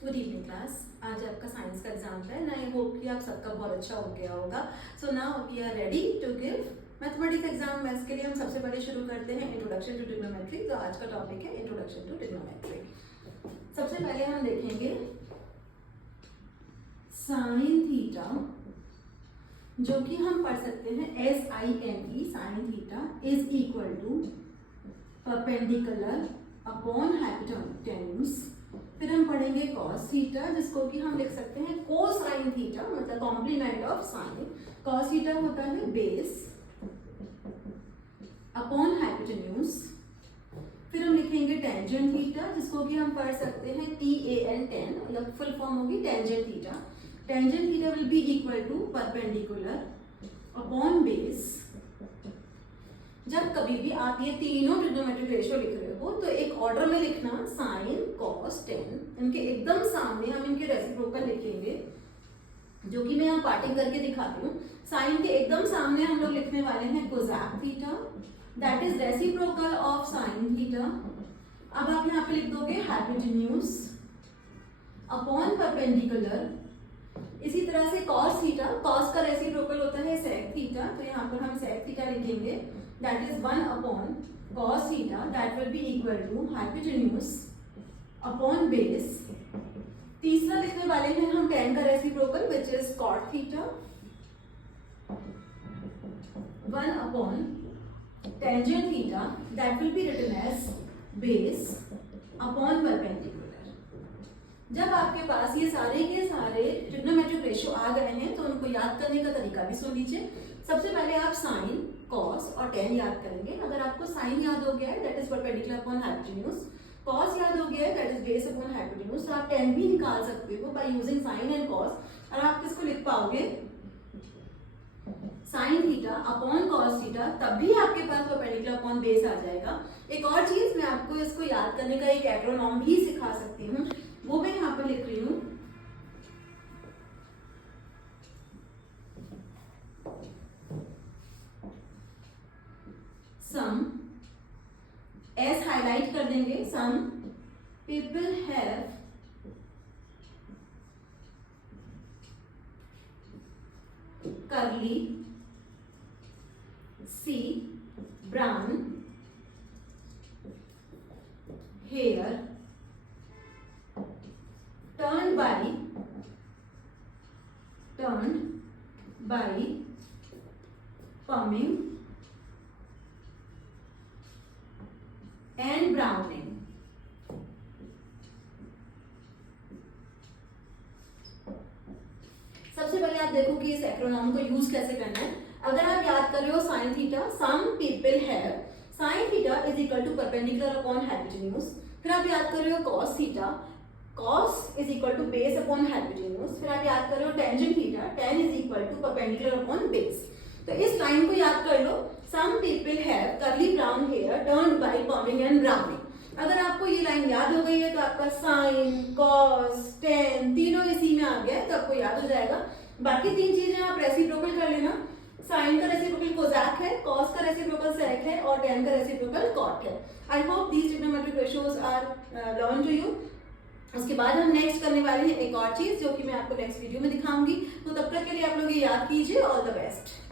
Good evening class. आज आपका science का एग्जाम है ना। आई होप कि आप सबका बहुत अच्छा हो गया होगा। So now we are ready to give mathematics exam. Maths के लिए हम सबसे पहले शुरू करते हैं इंट्रोडक्शन टू ट्रिग्नोमेट्री। तो आज का टॉपिक है इंट्रोडक्शन टू ट्रिग्नोमेट्री। सबसे पहले हम देखेंगे साइन थीटा, जो कि हम पढ़ सकते हैं SINE। Sine theta is equal to perpendicular upon hypotenuse. फिर हम पढ़ेंगे कॉस थीटा, जिसको कि हम लिख सकते हैं कोसाइन थीटा, मतलब complement of sine. Cos theta होता है बेस अपॉन हाइपोटेन्यूज। फिर हम लिखेंगे टेंजेंट थीटा, जिसको कि हम पढ़ सकते हैं TAN, मतलब फुल फॉर्म होगी tangent theta. Tangent theta will be equal to perpendicular upon base. जब कभी भी आप ये तीनों ट्रिग्नोमेट्रिक रेशियो लिख रहे हो तो एक ऑर्डर में लिखना, साइन कॉस टेन, इनके एकदम सामने हम इनके रेसिप्रोकल लिखेंगे, जो कि मैं यहाँ पार्टिंग करके दिखाती हूँ। साइन के एकदम सामने हम लोग लिखने वाले हैं cosec theta, that is reciprocal of sine theta. अब आप यहाँ पे लिख दोगे हाइपोटेन्यूज अपॉन परपेंडिकुलर। इसी तरह से कॉस थीटा, कॉस का रेसिप्रोकल होता है सेक थीटा, तो यहाँ पर हम सेक थीटा लिखेंगे, that is 1 upon cos theta, that will be equal to hypotenuse upon base। तीसरा लिखने वाले हैं हम tan का reciprocal which is cot theta, 1 upon tangent theta, that will be written as base upon perpendicular। जब आपके पास ये सारे के सारे ट्रिग्नोमेट्रिक रेशियो आ गए हैं तो उनको याद करने का तरीका भी सुन लीजिए। सबसे पहले आप साइन, कॉस और टेन याद करेंगे। अगर आपको साइन याद हो गया है that is perpendicular upon hypotenuse, cos याद हो गया है that is base upon hypotenuse, तो आप टेन भी निकाल सकते हो by using sine and cos. और आप किसको लिख पाओगे, sine theta upon cos theta, तब भी आपके पास परपेंडिकुलर अपॉन बेस आ जाएगा। एक और चीज मैं आपको इसको याद करने का एक एक्रोनॉम भी सिखा सकती हूँ, वो मैं यहाँ पर लिख रही हूँ। सम, एस हाईलाइट कर देंगे, some people have curly, C brown hair, turned by pumping and browning। सबसे पहले आप देखो कि इस एक्रोनॉम को यूज कैसे करना है। अगर आप याद कर रहे हो sine theta, some people have, sine theta is equal to perpendicular upon hypotenuse. फिर आप याद कर रहे हो cos theta, cos is equal to base upon hypotenuse. फिर आप याद कर रहे हो tangent theta, tan is equal to perpendicular upon base. तो इस लाइन को याद कर लो, some people have curly brown hair turned by perming and browning. अगर आपको ये लाइन याद हो गई है तो आपका साइन, कॉस, टेन तीनों इसी में आ गया है, तो आपको याद हो जाएगा। बाकी तीन चीजें आप रेसिप्रोकल कर लेना। साइन का रेसिप्रोकल कोसैक है, कॉस का रेसिप्रोकल सेक है और टेन का रेसिप्रोकल कॉट है। I hope these trigonometric ratios are learn to you. उसके बाद हम नेक्स्ट करने वाले हैं एक और चीज, जो कि मैं आपको नेक्स्ट वीडियो में दिखाऊंगी। तो तब तक के लिए आप लोग ये याद कीजिए। All the best.